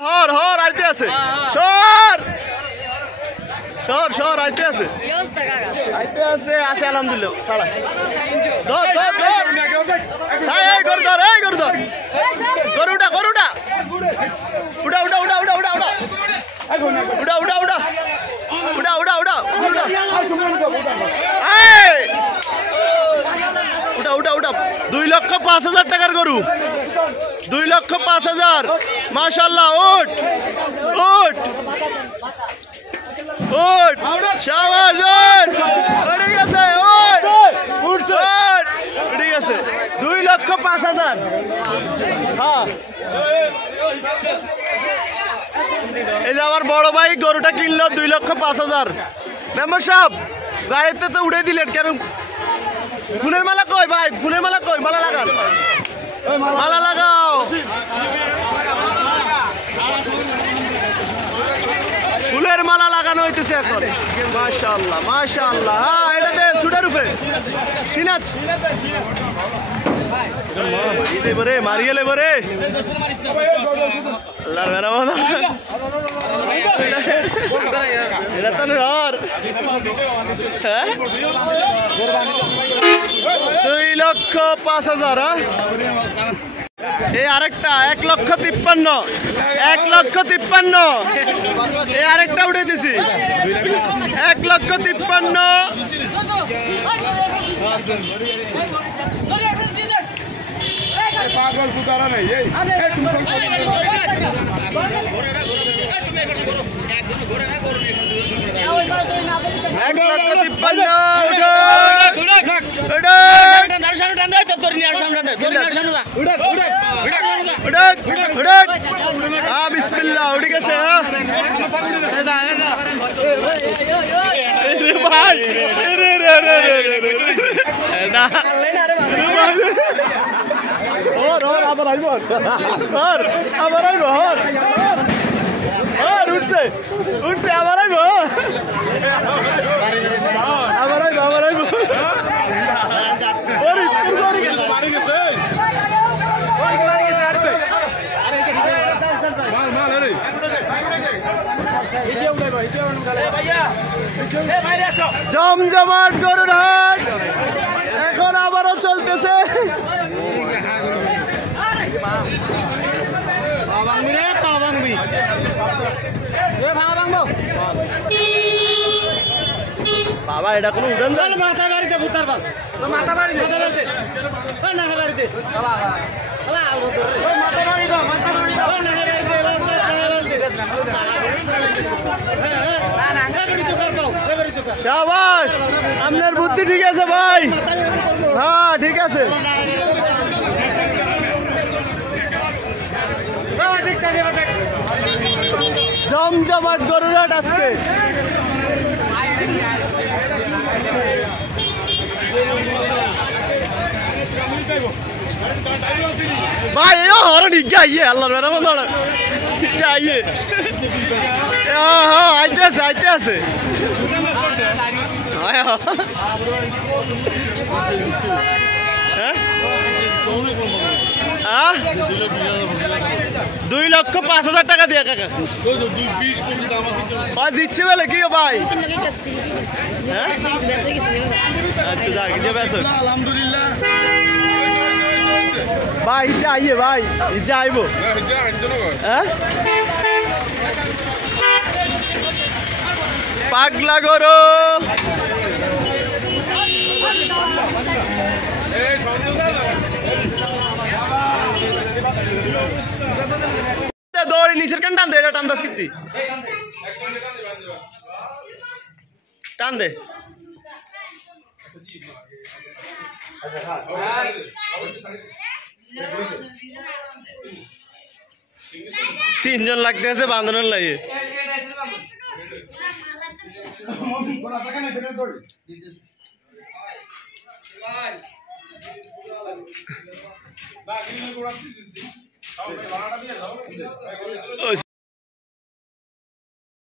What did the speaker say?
হর হর আইতে আছে সর সর সর আইতে আছে আইতে আছে আছে আলহামদুলিল্লাহ খাড়া ধর ধর ধর এই গরু ধর এই গরু ধর গরুটা গরুটা উড়া উড়া উড়া উড়া উড়া উড়া উড়া উড়া উড়া উড়া উড়া উড়া উড়া এই উড়া উড়া উড়া 2,05,000 টাকার গরু 2,05,000 মাশাআল্লাহ উঠ উঠ উঠ শাবাশ উঠ উঠে গেছে উঠ উঠছে উঠে গেছে 2,05,000 হ্যাঁ এই যে আমার বড় ভাই গরুটা কিনলো 2,05,000 মেম্বার সাহেব গাড়িতে তো উড়ে দিলেন কেন ফুলের মালা কই ভাই ফুলের মালা কই মালা লাগান মালা লাগাও ফুলের মালা লাগানো হইতেছে এখন মাশাআল্লাহ মাশাআল্লাহ হ্যাঁ এটা দে ছুটার উপরে সিনাজ লেবরে মারিয়ে লেবরে আল্লাহর মেহরবানি এটা তো নর 2,05,000 এই আরেকটা 1,53,000 1,53,000 এই আরেকটা উঠে দিছি 1,53,000 পাগল সুতারা নাই এই 1,53,000 বিসমিল্লাহ উঠে গেছে ভাই আবার আইব আবার আইব উঠছে উঠছে আবার আইব আবার আইব আবার আইব জমজমাট গরুর হাট এখন আবারও চলতেছে বাবা এটা কোনো উড়ান যায় মাথা বাড়িতে ভূতার বাল মাথা বাড়িতে মাথা বাড়িতে না বাড়িতে মাথা বাড়ি দাও মাথা বাড়ি দাও না বাড়িতে শাবাশ আপনার বুদ্ধি ঠিক আছে ভাই হ্যাঁ ঠিক আছে জমজমাট গরুর হাট আজকে भाई यो हॉर्न ठीक आइए अल्लाह मेरा मतलब ठीक आइए हाँ आते से आया 2,05,000 টাকা দিয়ে কাকা দিচ্ছে বলে কি ভাই আচ্ছা যাক যে বেসো আলহামদুলিল্লাহ ভাই যাইয়ে ভাই যাইবো হ্যাঁ পাগলা গরু দৌড়ি নিচের কান টান দে এটা টান দাস কিতি টান দে তিনজন লাগতে আছে বাঁধানোর লাগে